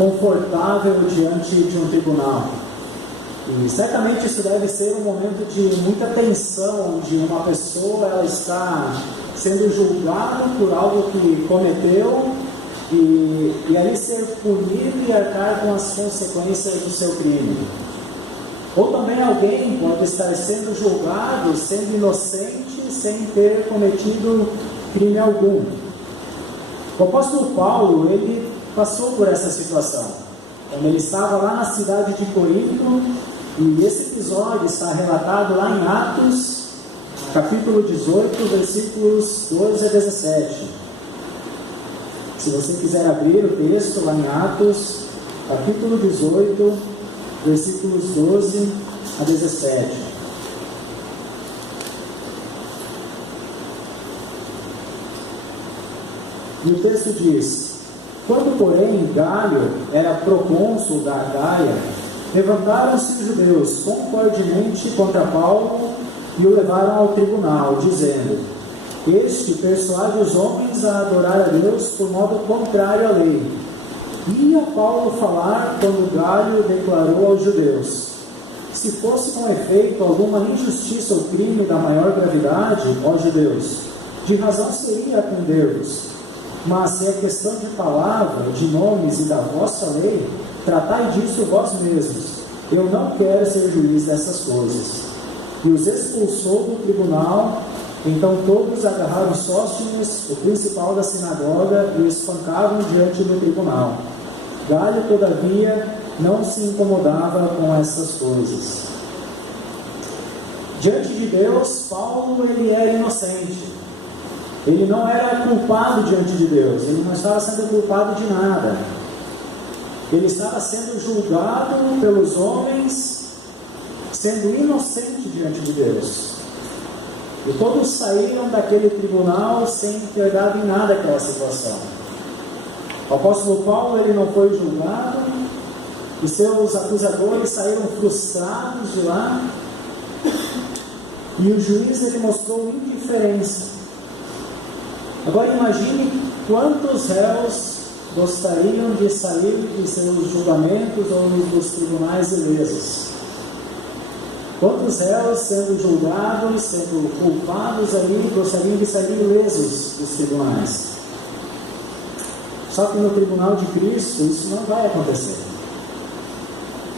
confortável diante de um tribunal. E certamente isso deve ser um momento de muita tensão, onde uma pessoa ela está sendo julgada por algo que cometeu e ali ser punido e arcar com as consequências do seu crime. Ou também alguém pode estar sendo julgado, sendo inocente, sem ter cometido crime algum. O apóstolo Paulo, ele passou por essa situação. Quando ele estava lá na cidade de Corinto, e esse episódio está relatado lá em Atos, capítulo 18, versículos 12 a 17. Se você quiser abrir o texto lá em Atos, capítulo 18, versículos 12 a 17. E o texto diz: quando, porém, Galho era procônsul da Gaia, levantaram-se os judeus concordemente contra Paulo e o levaram ao tribunal, dizendo: este persuade os homens a adorar a Deus por modo contrário à lei. Ia Paulo falar quando Galho declarou aos judeus: se fosse com efeito alguma injustiça ou crime da maior gravidade, ó judeus, de razão seria atender-vos. Mas se é questão de palavra, de nomes e da vossa lei, tratai disso vós mesmos. Eu não quero ser juiz dessas coisas. E os expulsou do tribunal. Então todos agarraram Sóstenes, o principal da sinagoga, e o espancavam diante do tribunal. Galho, todavia, não se incomodava com essas coisas. Diante de Deus, Paulo ele era inocente. Ele não era culpado diante de Deus. Ele não estava sendo culpado de nada. Ele estava sendo julgado pelos homens, sendo inocente diante de Deus. E todos saíram daquele tribunal sem ter dado em nada aquela situação. O apóstolo Paulo ele não foi julgado, e seus acusadores saíram frustrados de lá, e o juiz ele mostrou indiferença. Agora imagine quantos réus gostariam de sair de seus julgamentos ou dos tribunais ilesos. Quantos réus sendo julgados, sendo culpados ali, gostariam de sair ilesos dos tribunais? Só que no tribunal de Cristo isso não vai acontecer.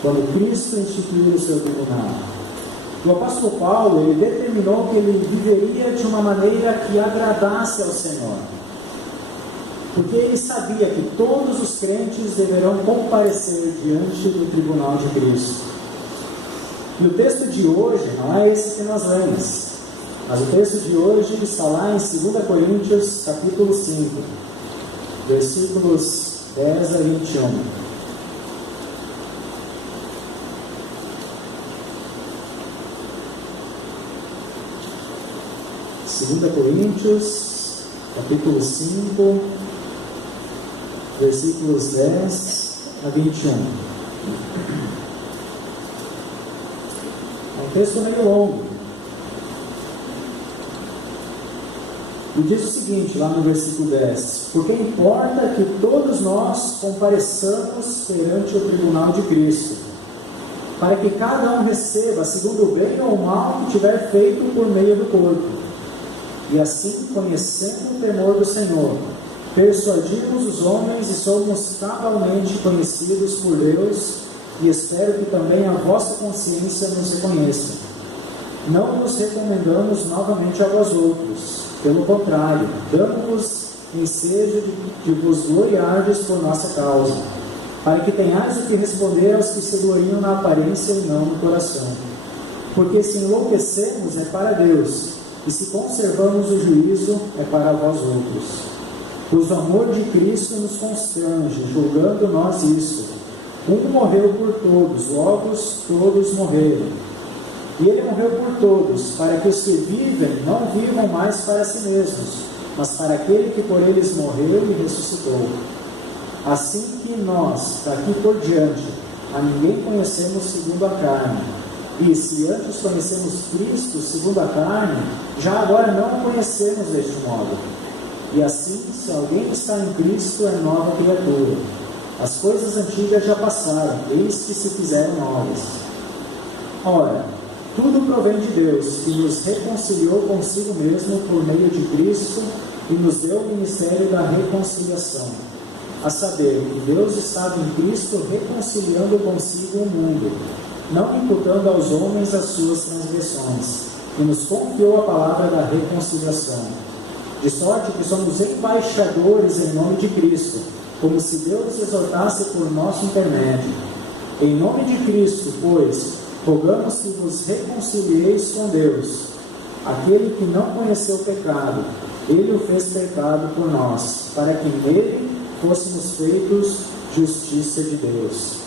Quando Cristo instituiu o seu tribunal, o apóstolo Paulo ele determinou que ele viveria de uma maneira que agradasse ao Senhor, porque ele sabia que todos os crentes deverão comparecer diante do tribunal de Cristo. E o texto de hoje não é esse que nós lemos, mas o texto de hoje está lá em 2 Coríntios, capítulo 5, versículos 10 a 21. Segunda Coríntios, capítulo 5, versículos 10 a 21. É um texto meio longo. E diz o seguinte, lá no versículo 10: porque importa que todos nós compareçamos perante o tribunal de Cristo, para que cada um receba segundo o bem ou o mal que tiver feito por meio do corpo. E assim, conhecendo o temor do Senhor, persuadimos os homens e somos cabalmente conhecidos por Deus, e espero que também a vossa consciência nos reconheça. Não nos recomendamos novamente a vós outros, pelo contrário, damos-vos ensejo de vos gloriardes por nossa causa, para que tenhais o que responder aos que se gloriam na aparência e não no coração. Porque se enlouquecemos é para Deus, e se conservamos o juízo, é para vós outros. Pois o amor de Cristo nos constrange, julgando nós isso. Um morreu por todos, logo todos morreram. E ele morreu por todos, para que os que vivem não vivam mais para si mesmos, mas para aquele que por eles morreu e ressuscitou. Assim que nós, daqui por diante, a ninguém conhecemos segundo a carne. E se antes conhecemos Cristo segundo a carne, já agora não o conhecemos deste modo. E assim, se alguém está em Cristo, é nova criatura. As coisas antigas já passaram, eis que se fizeram novas. Ora, tudo provém de Deus, que nos reconciliou consigo mesmo por meio de Cristo e nos deu o ministério da reconciliação. A saber, que Deus estava em Cristo reconciliando consigo o mundo, não imputando aos homens as suas transgressões, e nos confiou a palavra da reconciliação. De sorte que somos embaixadores em nome de Cristo, como se Deus exortasse por nosso intermédio. Em nome de Cristo, pois, rogamos que vos reconcilieis com Deus. Aquele que não conheceu o pecado, ele o fez pecado por nós, para que nele fôssemos feitos justiça de Deus.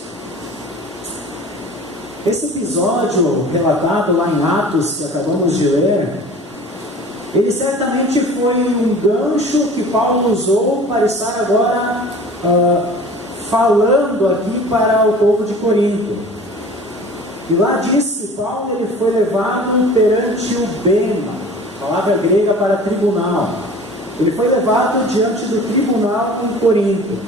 Esse episódio relatado lá em Atos, que acabamos de ler, ele certamente foi um gancho que Paulo usou para estar agora falando aqui para o povo de Corinto. E lá diz que Paulo ele foi levado perante o Bema, palavra grega para tribunal. Ele foi levado diante do tribunal em Corinto.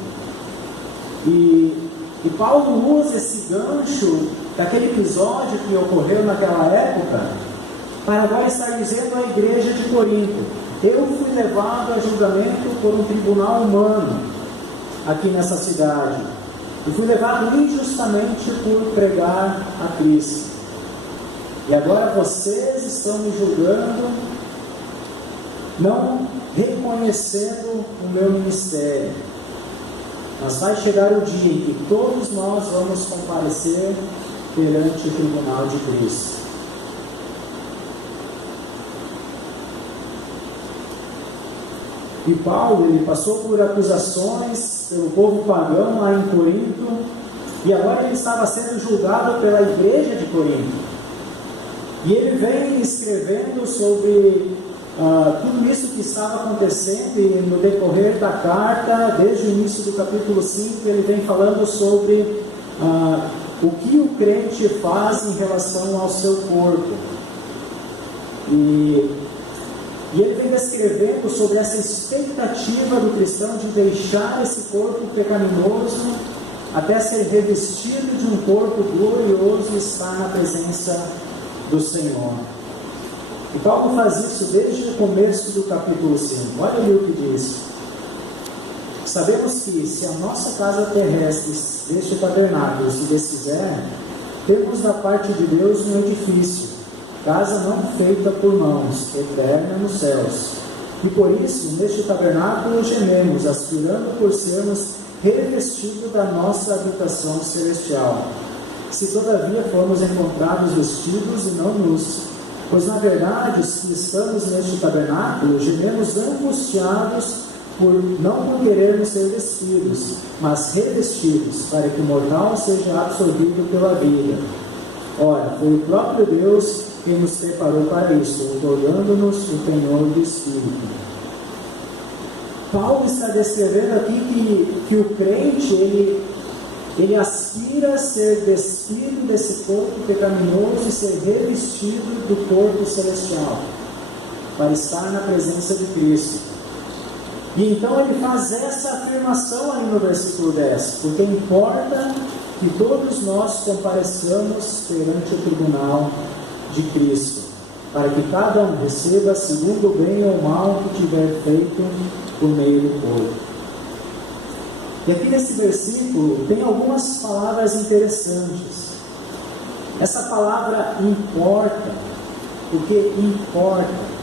E Paulo usa esse gancho daquele episódio que ocorreu naquela época para agora estar dizendo à igreja de Corinto: eu fui levado a julgamento por um tribunal humano aqui nessa cidade. Eu fui levado injustamente por pregar a Cristo. E agora vocês estão me julgando, não reconhecendo o meu ministério. Mas vai chegar o dia em que todos nós vamos comparecer perante o tribunal de Cristo. E Paulo, ele passou por acusações pelo povo pagão lá em Corinto, e agora ele estava sendo julgado pela igreja de Corinto. E ele vem escrevendo sobre tudo isso que estava acontecendo, e no decorrer da carta, desde o início do capítulo 5, ele vem falando sobre o que o crente faz em relação ao seu corpo. E ele vem descrevendo sobre essa expectativa do cristão de deixar esse corpo pecaminoso até ser revestido de um corpo glorioso e estar na presença do Senhor. E Paulo faz isso desde o começo do capítulo 5. Olha ali o que diz: sabemos que se a nossa casa terrestre deste tabernáculo se desfizer, temos da parte de Deus um edifício, casa não feita por mãos, eterna nos céus. E por isso, neste tabernáculo gememos, aspirando por sermos revestidos da nossa habitação celestial. Se todavia formos encontrados vestidos e não nus, pois na verdade, os que estamos neste tabernáculo, gememos angustiados, não por querermos ser vestidos, mas revestidos, para que o mortal seja absorvido pela vida. Ora, foi o próprio Deus quem nos preparou para isso, otorgando-nos o penhor do Espírito. Paulo está descrevendo aqui que o crente, ele aspira a ser despido desse corpo pecaminoso e ser revestido do corpo celestial, para estar na presença de Cristo. E então ele faz essa afirmação ali no versículo 10: porque importa que todos nós compareçamos perante o tribunal de Cristo, para que cada um receba segundo o bem ou mal que tiver feito por meio do corpo. E aqui nesse versículo tem algumas palavras interessantes. Essa palavra importa, porque importa.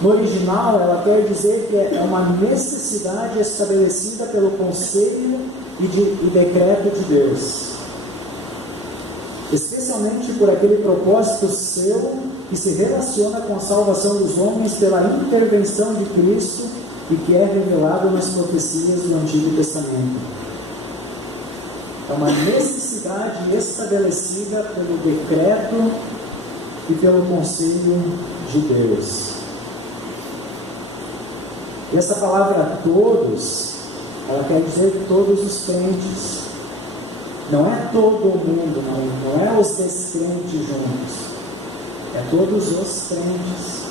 No original, ela quer dizer que é uma necessidade estabelecida pelo conselho e decreto de Deus, especialmente por aquele propósito seu que se relaciona com a salvação dos homens pela intervenção de Cristo e que é revelado nas profecias do Antigo Testamento. É uma necessidade estabelecida pelo decreto e pelo conselho de Deus. E essa palavra todos, ela quer dizer todos os crentes. Não é todo mundo, não é os descrentes juntos. É todos os crentes.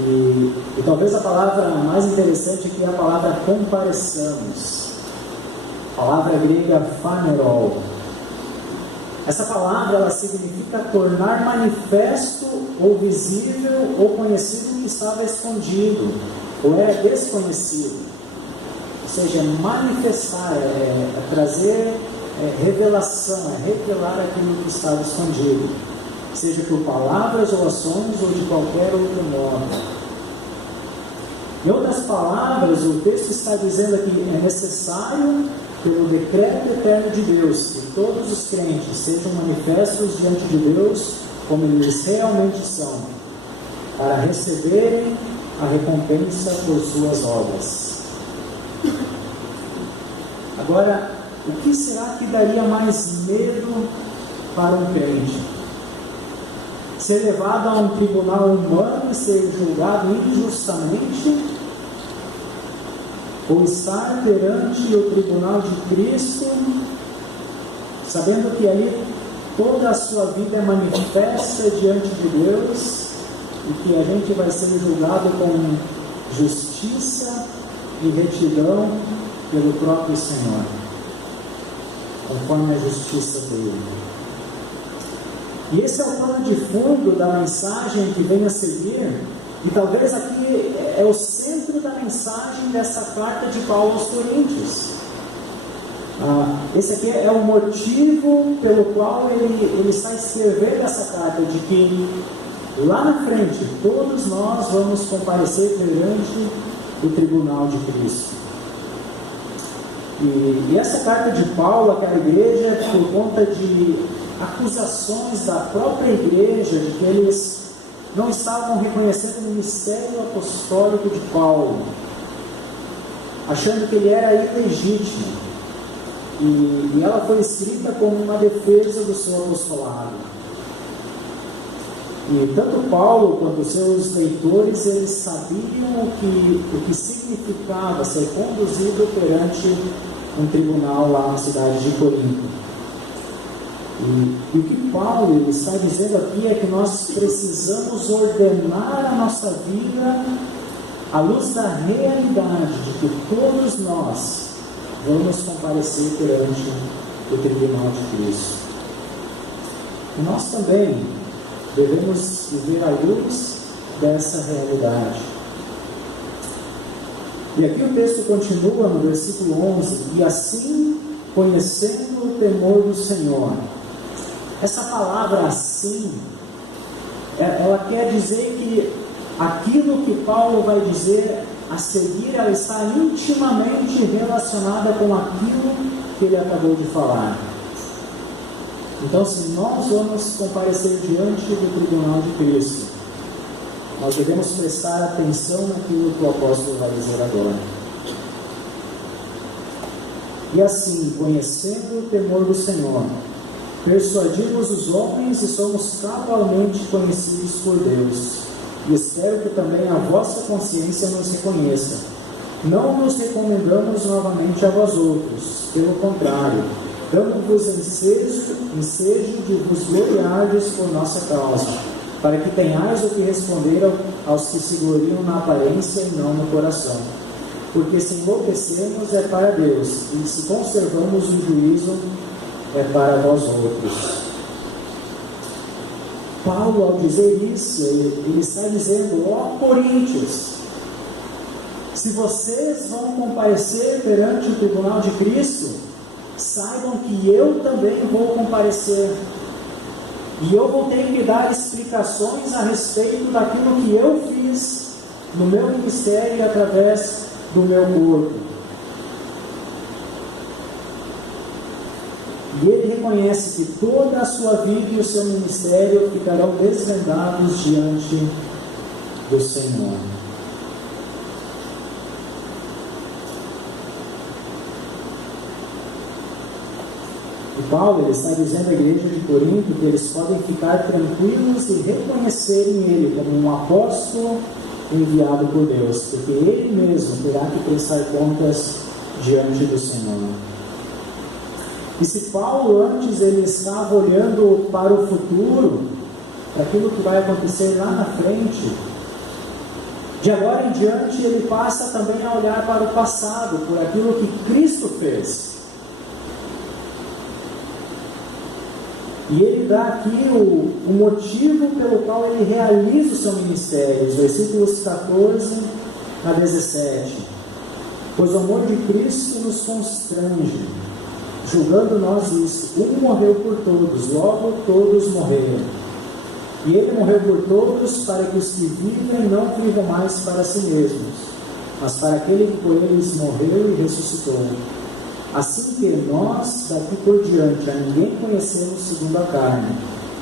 E talvez a palavra mais interessante aqui é a palavra compareçamos. A palavra grega phanerol. Essa palavra ela significa tornar manifesto ou visível ou conhecido o que estava escondido ou é desconhecido. Ou seja, manifestar, trazer revelação, revelar aquilo que estava escondido, seja por palavras ou ações ou de qualquer outro modo. Em outras palavras, o texto está dizendo aqui que é necessário, pelo decreto eterno de Deus, que todos os crentes sejam manifestos diante de Deus como eles realmente são, para receberem a recompensa por suas obras. Agora, o que será que daria mais medo para um crente? Ser levado a um tribunal humano e ser julgado injustamente? Ou estar perante o tribunal de Cristo, sabendo que ali toda a sua vida é manifesta diante de Deus e que a gente vai ser julgado com justiça e retidão pelo próprio Senhor, conforme a justiça dele. E esse é o plano de fundo da mensagem que vem a seguir, e talvez aqui é o centro da mensagem dessa carta de Paulo aos Coríntios. Esse aqui é o motivo pelo qual ele está escrevendo essa carta, de que lá na frente todos nós vamos comparecer perante o tribunal de Cristo. E essa carta de Paulo àquela igreja, por conta de acusações da própria igreja, de que eles não estavam reconhecendo o ministério apostólico de Paulo, achando que ele era ilegítimo, e ela foi escrita como uma defesa do seu apostolado. E tanto Paulo quanto os seus leitores, eles sabiam o que significava ser conduzido perante um tribunal lá na cidade de Corinto. E o que Paulo está dizendo aqui é que nós precisamos ordenar a nossa vida à luz da realidade de que todos nós vamos comparecer perante o tribunal de Cristo. E nós também devemos viver à luz dessa realidade. E aqui o texto continua no versículo 11: e assim, conhecendo o temor do Senhor. Essa palavra assim, ela quer dizer que aquilo que Paulo vai dizer a seguir, ela está intimamente relacionada com aquilo que ele acabou de falar. Então, se nós vamos comparecer diante do tribunal de Cristo, nós devemos prestar atenção naquilo que o apóstolo vai dizer agora. E assim, conhecendo o temor do Senhor, persuadimos os homens e somos cabalmente conhecidos por Deus. E espero que também a vossa consciência nos reconheça. Não nos recomendamos novamente a vós outros, pelo contrário, damos-vos ensejo de vos gloriardes por nossa causa, para que tenhais o que responder aos que se gloriam na aparência e não no coração. Porque se enlouquecemos é para Deus, e se conservamos o juízo é para vós outros. Paulo, ao dizer isso, ele está dizendo: ó Coríntios, se vocês vão comparecer perante o tribunal de Cristo, saibam que eu também vou comparecer. E eu vou ter que dar explicações a respeito daquilo que eu fiz no meu ministério e através do meu corpo. E ele reconhece que toda a sua vida e o seu ministério ficarão desvendados diante do Senhor. E Paulo, ele está dizendo à igreja de Corinto que eles podem ficar tranquilos e reconhecerem ele como um apóstolo enviado por Deus, porque ele mesmo terá que prestar contas diante do Senhor. E se Paulo antes ele estava olhando para o futuro, para aquilo que vai acontecer lá na frente, De agora em diante, ele passa também a olhar para o passado, por aquilo que Cristo fez. E ele dá aqui o motivo pelo qual ele realiza o seu ministério, os versículos 14 a 17. Pois o amor de Cristo nos constrange, julgando nós isso: um morreu por todos, logo todos morreram. E ele morreu por todos, para que os que vivem não vivam mais para si mesmos, mas para aquele que por eles morreu e ressuscitou. Assim que nós, daqui por diante, a ninguém conhecemos segundo a carne.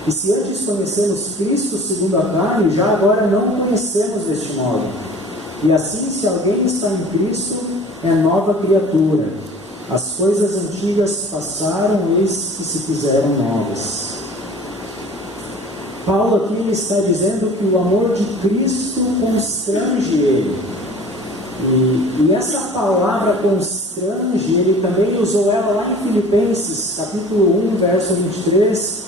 E se antes conhecemos Cristo segundo a carne, já agora não o conhecemos deste modo. E assim, se alguém está em Cristo, é nova criatura. As coisas antigas passaram, eis que se fizeram novas. Paulo aqui está dizendo que o amor de Cristo constrange ele. E essa palavra constrange, ele também usou ela lá em Filipenses, capítulo 1, verso 23,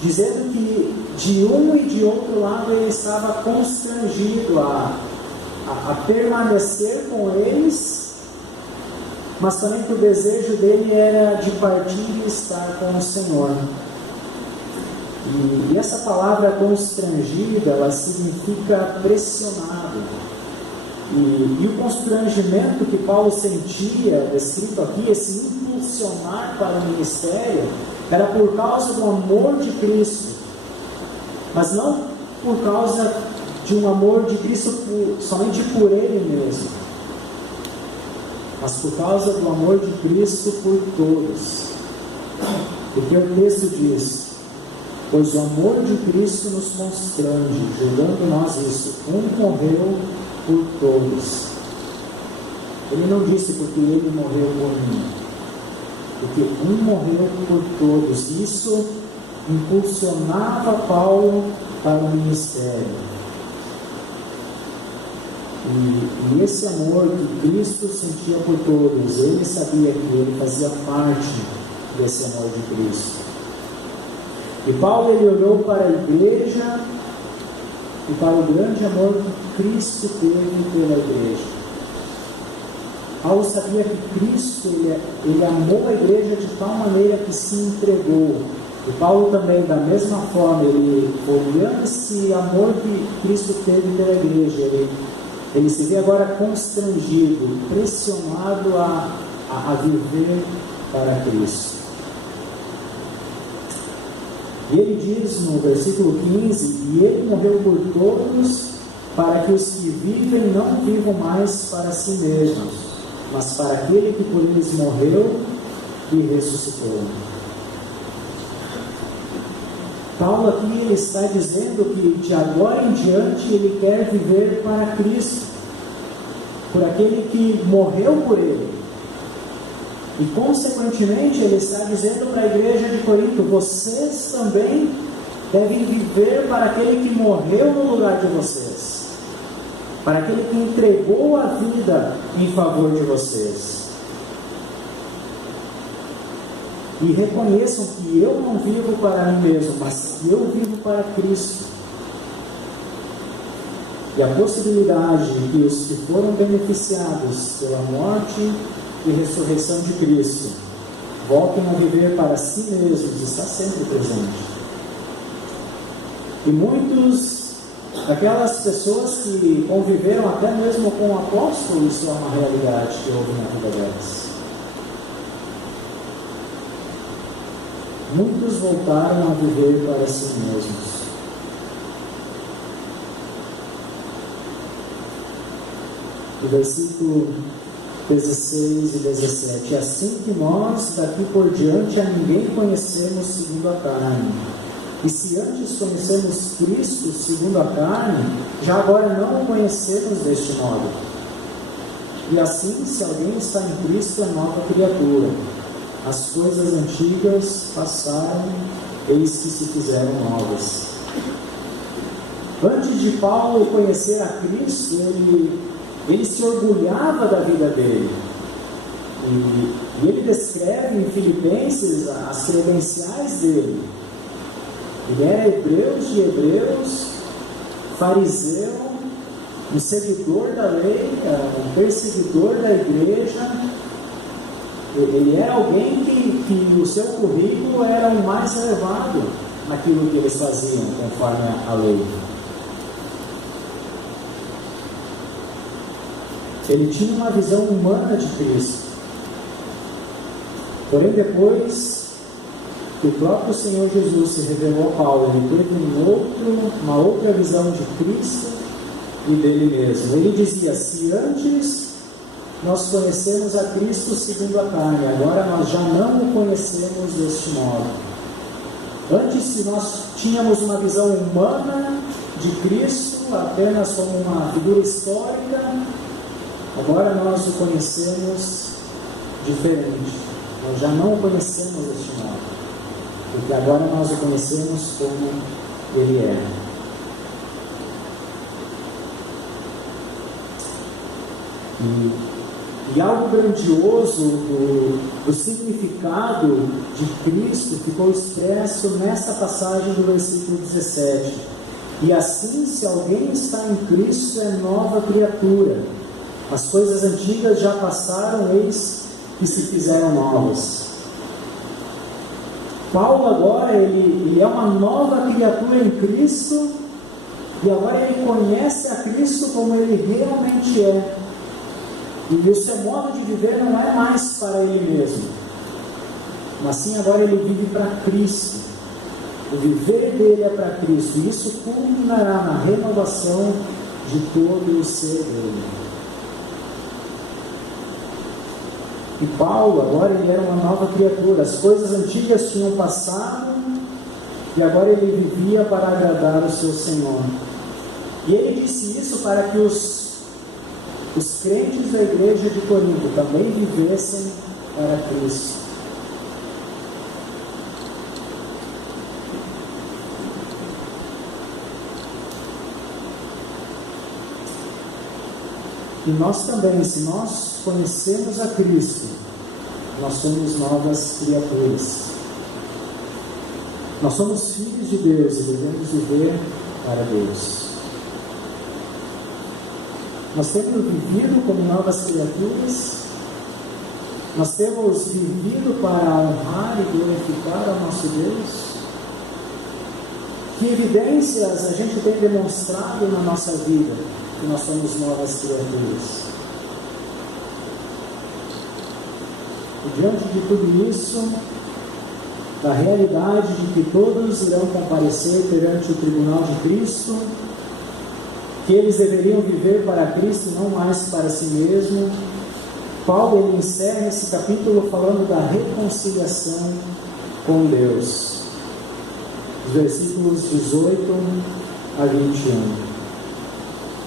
dizendo que de um e de outro lado ele estava constrangido a permanecer com eles, mas também que o desejo dele era de partir e estar com o Senhor. E essa palavra constrangida, ela significa pressionado. E o constrangimento que Paulo sentia, descrito aqui, esse impulsionar para o ministério, era por causa do amor de Cristo, mas não por causa de um amor de Cristo somente por Ele mesmo, mas por causa do amor de Cristo por todos. Porque o texto diz: pois o amor de Cristo nos constrange, julgando nós isso: um morreu por todos. Ele não disse porque ele morreu por mim, porque um morreu por todos. Isso impulsionava Paulo para o ministério. E esse amor que Cristo sentia por todos, ele sabia que ele fazia parte desse amor de Cristo. E Paulo, ele olhou para a igreja e para o grande amor que Cristo teve pela igreja. Paulo sabia que Cristo, ele amou a igreja de tal maneira que se entregou. E Paulo também, da mesma forma, ele, olhando esse amor que Cristo teve pela igreja, ele se vê agora constrangido, pressionado a viver para Cristo. E ele diz no versículo 15: e ele morreu por todos, para que os que vivem não vivam mais para si mesmos, mas para aquele que por eles morreu e ressuscitou. Paulo aqui está dizendo que de agora em diante ele quer viver para Cristo, por aquele que morreu por ele. E consequentemente ele está dizendo para a igreja de Corinto: vocês também devem viver para aquele que morreu no lugar de vocês, para aquele que entregou a vida em favor de vocês. E reconheçam que eu não vivo para mim mesmo, mas que eu vivo para Cristo. E a possibilidade de que os que foram beneficiados pela morte e ressurreição de Cristo voltem a viver para si mesmos está sempre presente. E muitos daquelas pessoas que conviveram até mesmo com o apóstolo, isso é uma realidade que houve na vida delas. Muitos voltaram a viver para si mesmos. O versículo 16 e 17: assim que nós daqui por diante a ninguém conhecemos segundo a carne. E se antes conhecemos Cristo segundo a carne, já agora não o conhecemos deste modo. E assim, se alguém está em Cristo, é nova criatura. As coisas antigas passaram, eis que se fizeram novas. Antes de Paulo conhecer a Cristo, ele se orgulhava da vida dele. E ele descreve em Filipenses as credenciais dele. Ele era hebreus de hebreus, fariseu, um seguidor da lei, um perseguidor da igreja. Ele era alguém que o seu currículo era o mais elevado naquilo que eles faziam, conforme a lei. Ele tinha uma visão humana de Cristo. Porém, depois que o próprio Senhor Jesus se revelou a Paulo, ele teve uma outra visão de Cristo e dele mesmo. Ele dizia: se antes nós conhecemos a Cristo segundo a carne, agora nós já não o conhecemos deste modo. Antes, se nós tínhamos uma visão humana de Cristo, apenas como uma figura histórica, agora nós o conhecemos diferente. Nós já não o conhecemos deste modo, porque agora nós o conhecemos como Ele é. E algo grandioso do significado de Cristo ficou expresso nessa passagem do versículo 17. E assim, se alguém está em Cristo, é nova criatura. As coisas antigas já passaram, eis que se fizeram novas. Paulo agora, ele é uma nova criatura em Cristo, e agora ele conhece a Cristo como Ele realmente é. E o seu modo de viver não é mais para ele mesmo, mas sim agora ele vive para Cristo. O viver dele é para Cristo, e isso culminará na renovação de todo o ser dele. E Paulo agora ele era uma nova criatura. As coisas antigas tinham passado e agora ele vivia para agradar o seu Senhor. E ele disse isso para que os crentes da igreja de Corinto também vivessem para Cristo. E nós também, se nós conhecemos a Cristo, nós somos novas criaturas. Nós somos filhos de Deus e devemos viver para Deus. Nós temos vivido como novas criaturas, nós temos vivido para honrar e glorificar ao nosso Deus. Que evidências a gente tem demonstrado na nossa vida que nós somos novas criaturas? E diante de tudo isso, da realidade de que todos irão comparecer perante o tribunal de Cristo, que eles deveriam viver para Cristo, não mais para si mesmo, Paulo ele encerra esse capítulo falando da reconciliação com Deus. Os versículos 18 a 21.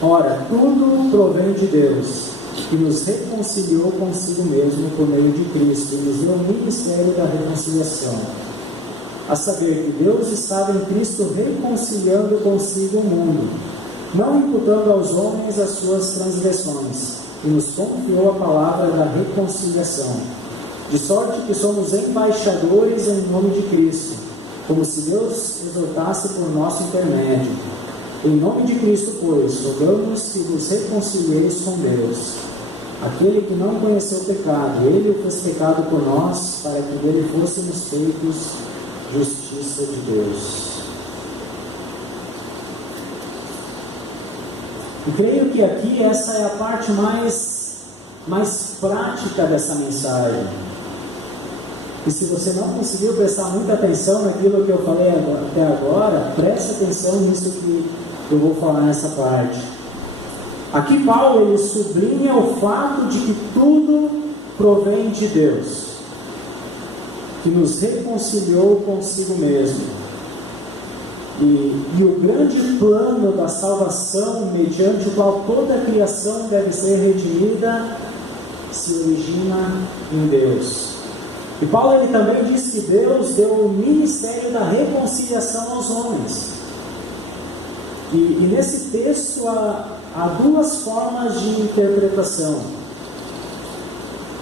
Ora, tudo provém de Deus, que nos reconciliou consigo mesmo por meio de Cristo, e nos deu o ministério da reconciliação. A saber que Deus estava em Cristo reconciliando consigo o mundo, não imputando aos homens as suas transgressões, e nos confiou a palavra da reconciliação, de sorte que somos embaixadores em nome de Cristo, como se Deus exortasse por nosso intermédio. Em nome de Cristo, pois, rogamos que vos reconcilieis com Deus. Aquele que não conheceu o pecado, Ele o fez pecado por nós, para que dele fôssemos feitos justiça de Deus. E creio que aqui essa é a parte mais prática dessa mensagem. E se você não conseguiu prestar muita atenção naquilo que eu falei até agora, preste atenção nisso que eu vou falar nessa parte. Aqui Paulo ele sublinha o fato de que tudo provém de Deus, que nos reconciliou consigo mesmo. E o grande plano da salvação, mediante o qual toda a criação deve ser redimida, se origina em Deus. E Paulo ele também diz que Deus deu o ministério da reconciliação aos homens. E nesse texto há duas formas de interpretação.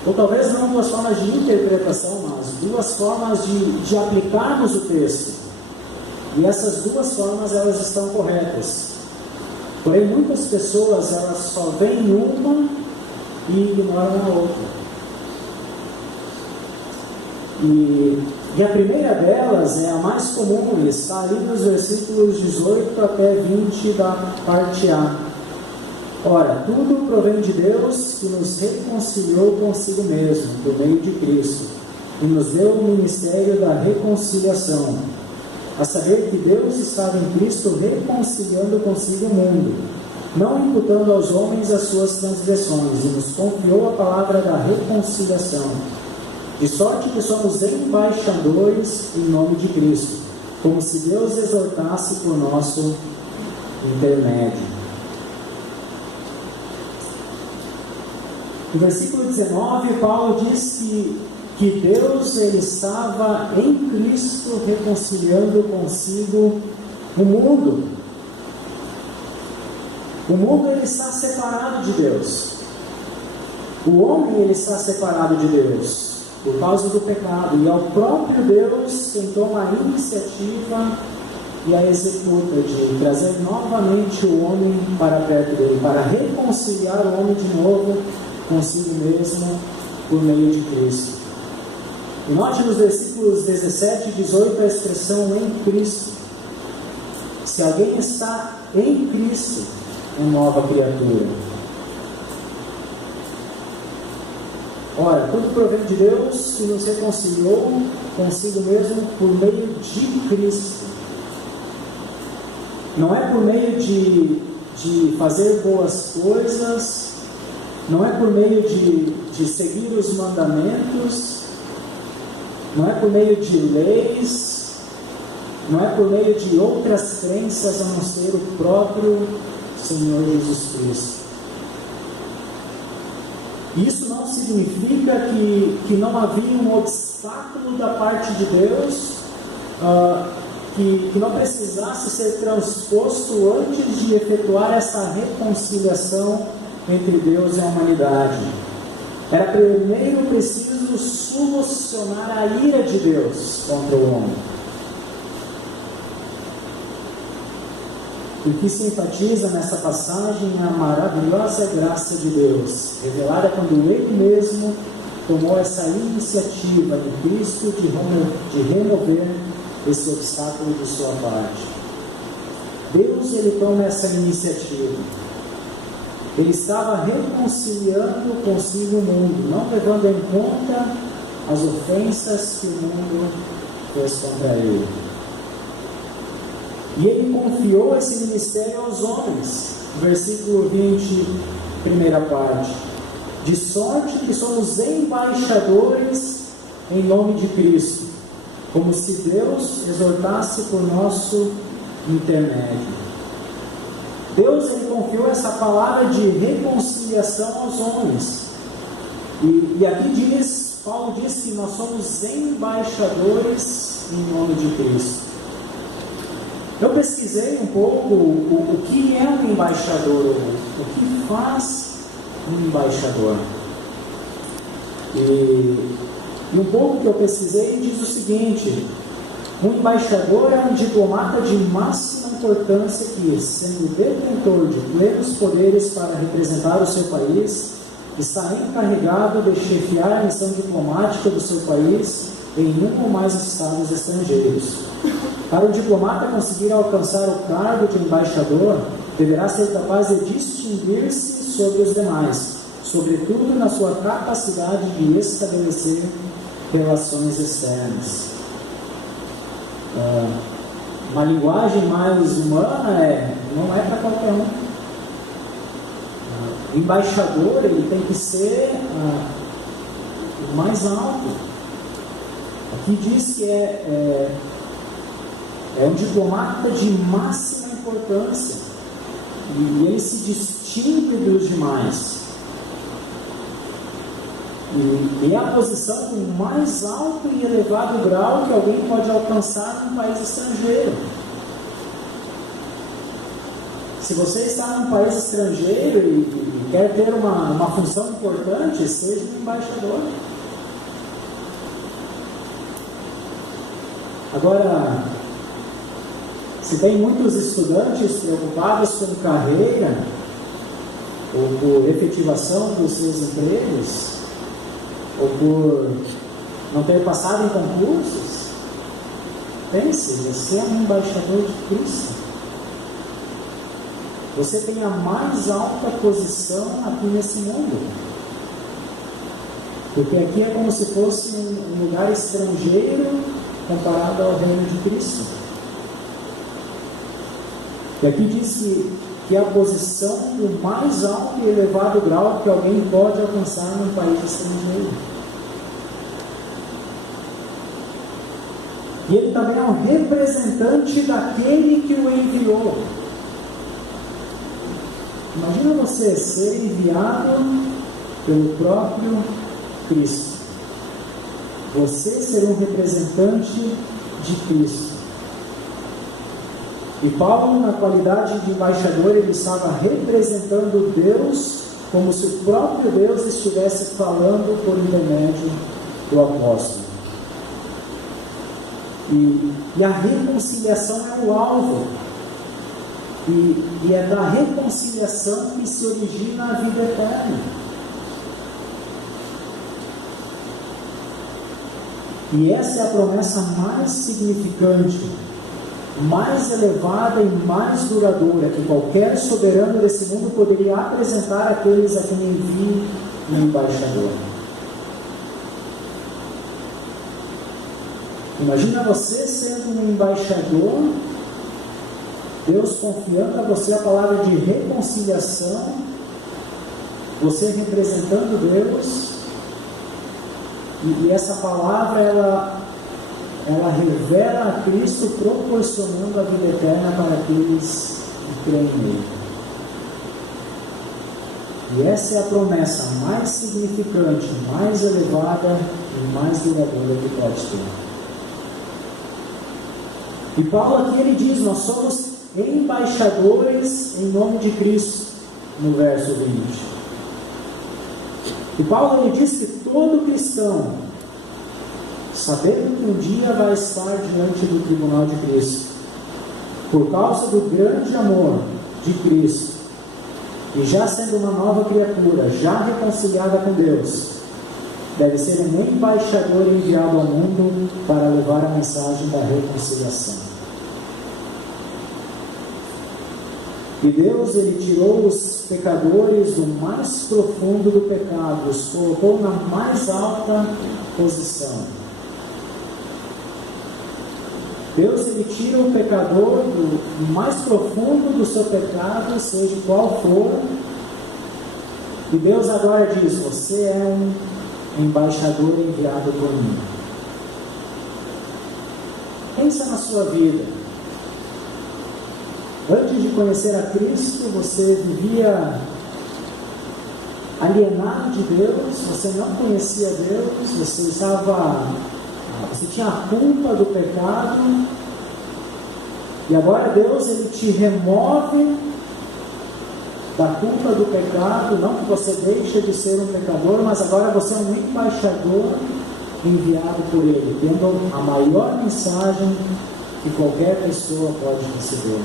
Ou talvez não duas formas de interpretação, mas duas formas de aplicarmos o texto. E essas duas formas elas estão corretas. Porém, muitas pessoas, elas só veem uma e ignoram a outra. E a primeira delas é a mais comum, está ali nos versículos 18 até 20 da parte A. Ora, tudo provém de Deus, que nos reconciliou consigo mesmo, por meio de Cristo, e nos deu o ministério da reconciliação, a saber que Deus estava em Cristo reconciliando consigo o mundo, não imputando aos homens as suas transgressões, e nos confiou a palavra da reconciliação. De sorte que somos embaixadores em nome de Cristo, como se Deus exortasse por nosso intermédio. No versículo 19, Paulo diz que Deus ele estava em Cristo reconciliando consigo o mundo. O mundo ele está separado de Deus. O homem ele está separado de Deus por causa do pecado, e ao próprio Deus quem toma a iniciativa e a executa de trazer novamente o homem para perto dele, para reconciliar o homem de novo consigo mesmo por meio de Cristo. E note nos versículos 17 e 18 a expressão em Cristo. Se alguém está em Cristo, é nova criatura. Ora, tudo provém de Deus, que nos reconciliou consigo mesmo por meio de Cristo. Não é por meio de fazer boas coisas, não é por meio de seguir os mandamentos, não é por meio de leis, não é por meio de outras crenças a não ser o próprio Senhor Jesus Cristo. Isso não significa que não havia um obstáculo da parte de Deus, que não precisasse ser transposto antes de efetuar essa reconciliação entre Deus e a humanidade. Era primeiro preciso solucionar a ira de Deus contra o homem. O que se enfatiza nessa passagem é a maravilhosa graça de Deus, revelada quando Ele mesmo tomou essa iniciativa em Cristo de remover esse obstáculo de sua parte. Deus ele toma essa iniciativa. Ele estava reconciliando consigo o mundo, não levando em conta as ofensas que o mundo fez contra ele. E ele confiou esse ministério aos homens. Versículo 20, primeira parte. De sorte que somos embaixadores em nome de Cristo, como se Deus exortasse por nosso intermédio. Deus ele confiou essa palavra de reconciliação aos homens. E aqui Paulo diz que nós somos embaixadores em nome de Cristo. Eu pesquisei um pouco o que é um embaixador, o que faz um embaixador. E um pouco que eu pesquisei diz o seguinte: um embaixador é um diplomata de máxima importância que, sendo detentor de plenos poderes para representar o seu país, está encarregado de chefiar a missão diplomática do seu país em um ou mais estados estrangeiros. Para o diplomata conseguir alcançar o cargo de embaixador, deverá ser capaz de distinguir-se sobre os demais, sobretudo na sua capacidade de estabelecer relações externas. Uma linguagem mais humana não é para qualquer um. O embaixador ele tem que ser o mais alto. Aqui diz que é um diplomata de máxima importância e ele se distingue dos demais. E é a posição com mais alto e elevado grau que alguém pode alcançar num país estrangeiro. Se você está num país estrangeiro e quer ter uma função importante, seja um embaixador. Agora, Se tem muitos estudantes preocupados com carreira ou por efetivação dos seus empregos, ou por não ter passado em concursos, pense, você é um embaixador de Cristo. Você tem a mais alta posição aqui nesse mundo. Porque aqui é como se fosse um lugar estrangeiro comparado ao reino de Cristo. E aqui diz que é a posição do mais alto e elevado grau que alguém pode alcançar num país estrangeiro. E ele também é um representante daquele que o enviou. Imagina você ser enviado pelo próprio Cristo. Você ser um representante de Cristo. E Paulo, na qualidade de embaixador, ele estava representando Deus como se o próprio Deus estivesse falando por intermédio do apóstolo. E a reconciliação é o alvo. E é da reconciliação que se origina a vida eterna. E essa é a promessa mais significante, mais elevada e mais duradoura que qualquer soberano desse mundo poderia apresentar àqueles a quem envia um embaixador. Imagina você sendo um embaixador, Deus confiando a você a palavra de reconciliação, você representando Deus, e essa palavra ela revela a Cristo, proporcionando a vida eterna para aqueles que creem nele. E essa é a promessa mais significante, mais elevada e mais duradoura que pode ter. E Paulo aqui ele diz, nós somos embaixadores em nome de Cristo, no verso 20. E Paulo ele diz que todo cristão, sabendo que um dia vai estar diante do tribunal de Cristo, por causa do grande amor de Cristo, e já sendo uma nova criatura, já reconciliada com Deus, deve ser um embaixador enviado ao mundo para levar a mensagem da reconciliação. E Deus, ele tirou os pecadores do mais profundo do pecado, os colocou na mais alta posição. Deus, ele tira o pecador do mais profundo do seu pecado, seja qual for, e Deus agora diz, você é um embaixador enviado por mim. Pensa na sua vida. Antes de conhecer a Cristo, você vivia alienado de Deus, você não conhecia Deus, você tinha a culpa do pecado, e agora Deus ele te remove da culpa do pecado, não que você deixe de ser um pecador, mas agora você é um embaixador enviado por Ele, tendo a maior mensagem que qualquer pessoa pode receber,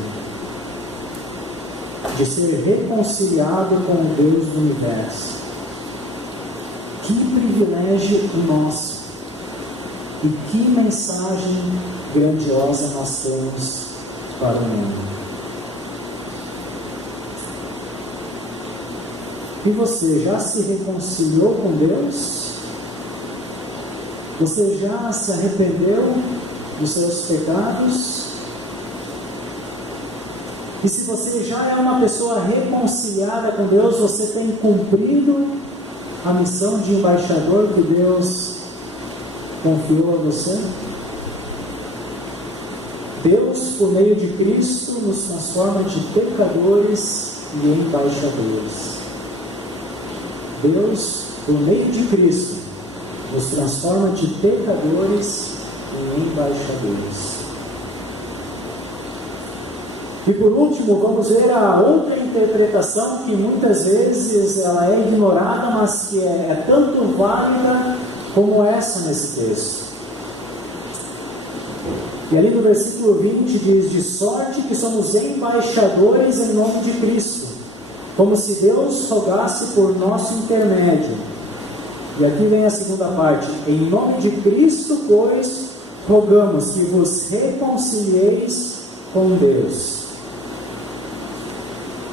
de ser reconciliado com o Deus do universo. Que privilégio nosso! E que mensagem grandiosa nós temos para o mundo. E você já se reconciliou com Deus? Você já se arrependeu dos seus pecados? E se você já é uma pessoa reconciliada com Deus, você tem cumprido a missão de embaixador que Deus confiou a você? Deus, por meio de Cristo, nos transforma de pecadores e embaixadores. Deus, por meio de Cristo, nos transforma de pecadores em embaixadores. E por último, vamos ver a outra interpretação que muitas vezes ela é ignorada, mas que é tanto válida como essa nesse texto. E ali no versículo 20 diz: de sorte que somos embaixadores em nome de Cristo, como se Deus rogasse por nosso intermédio. E aqui vem a segunda parte: em nome de Cristo, pois, rogamos que vos reconcilieis com Deus.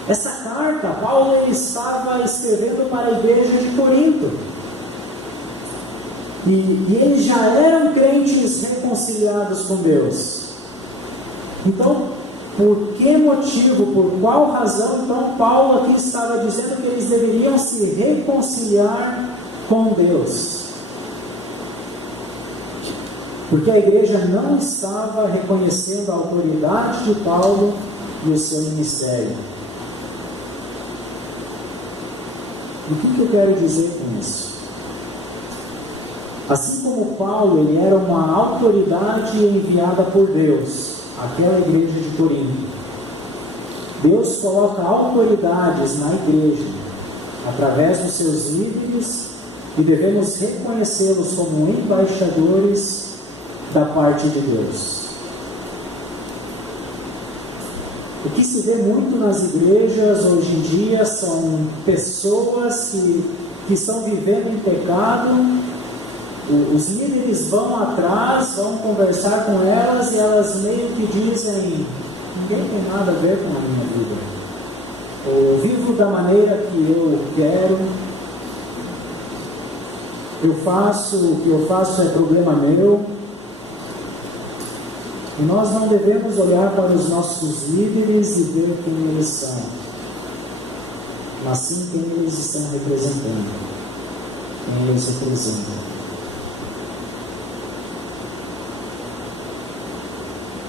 Essa carta, Paulo estava escrevendo para a igreja de Corinto. E eles já eram crentes reconciliados com Deus. Então, por que motivo, por qual razão, então Paulo aqui estava dizendo que eles deveriam se reconciliar com Deus? Porque a igreja não estava reconhecendo a autoridade de Paulo e o seu ministério. O que eu quero dizer com isso? Assim como Paulo, ele era uma autoridade enviada por Deus àquela igreja de Corinto. Deus coloca autoridades na igreja através dos seus líderes e devemos reconhecê-los como embaixadores da parte de Deus. O que se vê muito nas igrejas hoje em dia são pessoas que estão vivendo em pecado. Os líderes vão atrás, vão conversar com elas e elas meio que dizem: ninguém tem nada a ver com a minha vida. Eu vivo da maneira que eu quero. O que eu faço é problema meu. E nós não devemos olhar para os nossos líderes e ver quem eles são, mas sim quem eles estão representando, quem eles representam.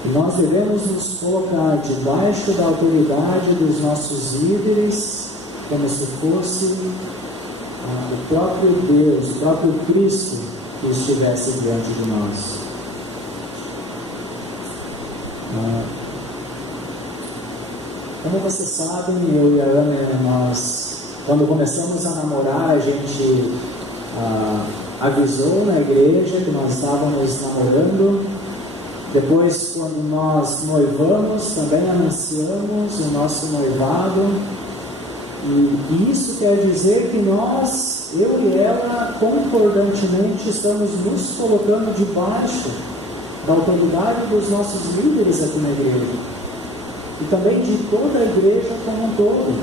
E nós devemos nos colocar debaixo da autoridade dos nossos líderes, como se fosse o próprio Deus, o próprio Cristo que estivesse diante de nós. Como vocês sabem, eu e a Ana, nós, quando começamos a namorar, a gente avisou na igreja que nós estávamos namorando. Depois, quando nós noivamos, também anunciamos o nosso noivado. E isso quer dizer que nós, eu e ela, concordantemente, estamos nos colocando debaixo da autoridade dos nossos líderes aqui na igreja. E também de toda a igreja como um todo.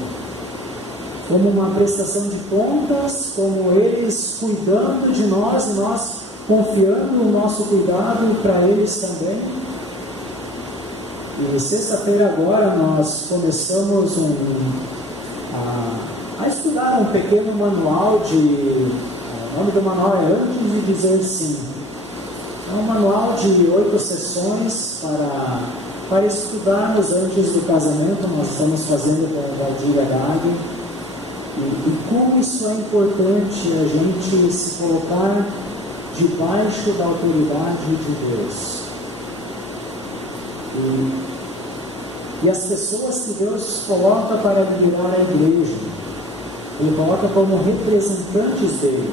Como uma prestação de contas, como eles cuidando de nós e nós confiando no nosso cuidado para eles também. E sexta-feira agora nós começamos a estudar um pequeno manual o nome do manual é Antes de Dizer Sim. É um manual de 8 sessões para estudarmos antes do casamento. Nós estamos fazendo com a Valdir Gabi. E como isso é importante a gente se colocar debaixo da autoridade de Deus. E as pessoas que Deus coloca para liderar a igreja, Ele coloca como representantes dele.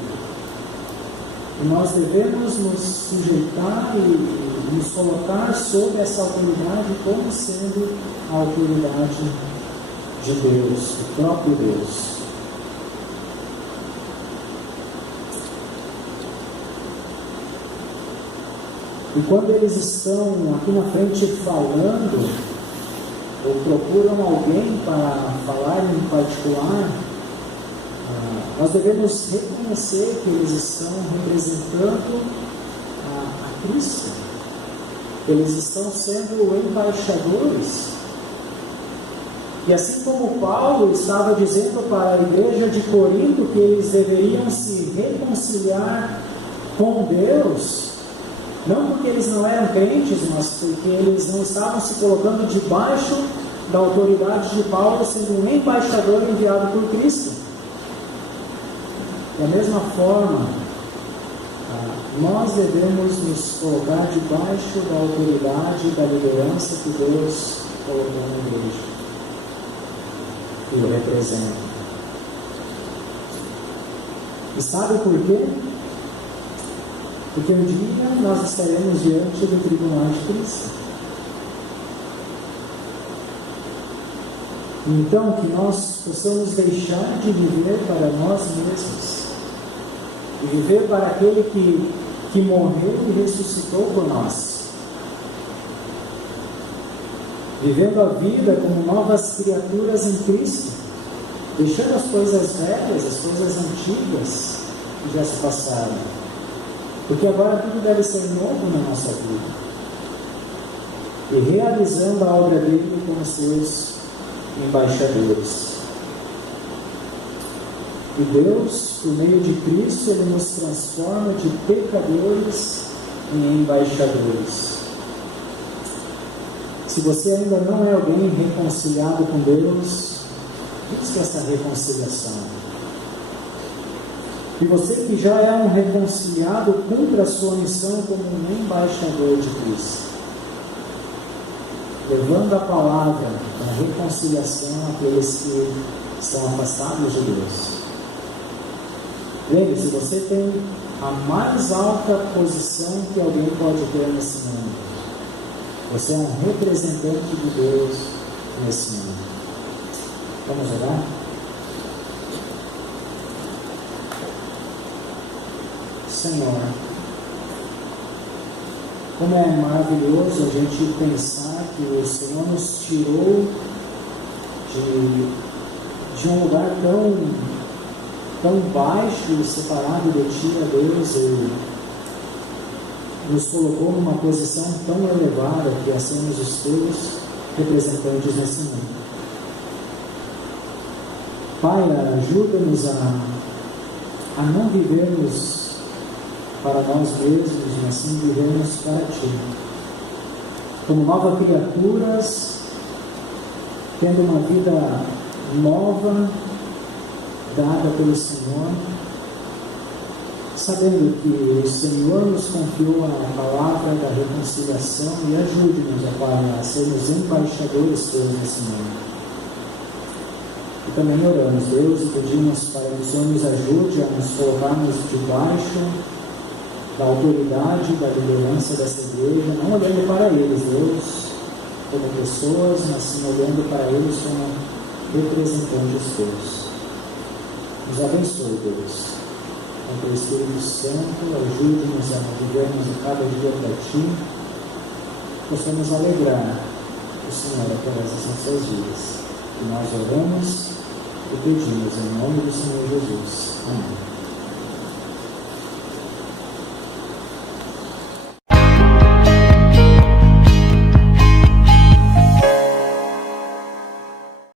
E nós devemos nos sujeitar e nos colocar sob essa autoridade como sendo a autoridade de Deus, o próprio Deus. E quando eles estão aqui na frente falando, ou procuram alguém para falar em particular, nós devemos reconhecer que eles estão representando a Cristo. Eles estão sendo embaixadores. E assim como Paulo estava dizendo para a igreja de Corinto que eles deveriam se reconciliar com Deus, não porque eles não eram crentes, mas porque eles não estavam se colocando debaixo da autoridade de Paulo, sendo um embaixador enviado por Cristo. Da mesma forma, nós devemos nos colocar debaixo da autoridade da liderança que Deus colocou na igreja, que o representa. E sabe por quê? Porque um dia nós estaremos diante do tribunal de Cristo. Então, que nós possamos deixar de viver para nós mesmos e viver para aquele que morreu e ressuscitou por nós. Vivendo a vida como novas criaturas em Cristo, deixando as coisas velhas, as coisas antigas que já se passaram. Porque agora tudo deve ser novo na nossa vida. E realizando a obra dele como seus embaixadores. E Deus, por meio de Cristo, Ele nos transforma de pecadores em embaixadores. Se você ainda não é alguém reconciliado com Deus, busque essa reconciliação. E você que já é um reconciliado, cumpra a sua missão como um embaixador de Cristo, levando a palavra da reconciliação àqueles que estão afastados de Deus. Lembre-se, você tem a mais alta posição que alguém pode ter nesse mundo. Você é um representante de Deus nesse mundo. Vamos orar? Senhor, como é maravilhoso a gente pensar que o Senhor nos tirou de um lugar tão baixo e separado de Ti, ó Deus, e nos colocou numa posição tão elevada que é sermos os Teus representantes nesse mundo. Pai, ajuda-nos a não vivermos para nós mesmos, mas sim vivermos para Ti. Como novas criaturas, tendo uma vida nova, dada pelo Senhor, sabendo que o Senhor nos confiou a palavra da reconciliação, e ajude-nos, ó Pai, a sermos embaixadores Teus nesse mundo. E também oramos, Deus, e pedimos para que o Senhor nos ajude a nos colocarmos debaixo da autoridade, da liderança dessa igreja, não olhando para eles, Deus, como pessoas, mas sim olhando para eles como representantes Teus. Nos abençoe, Deus. Com o Espírito Santo, ajude-nos a vivermos a cada dia para Ti, possamos alegrar o Senhor através das nossas vidas. E nós oramos e pedimos em nome do Senhor Jesus. Amém.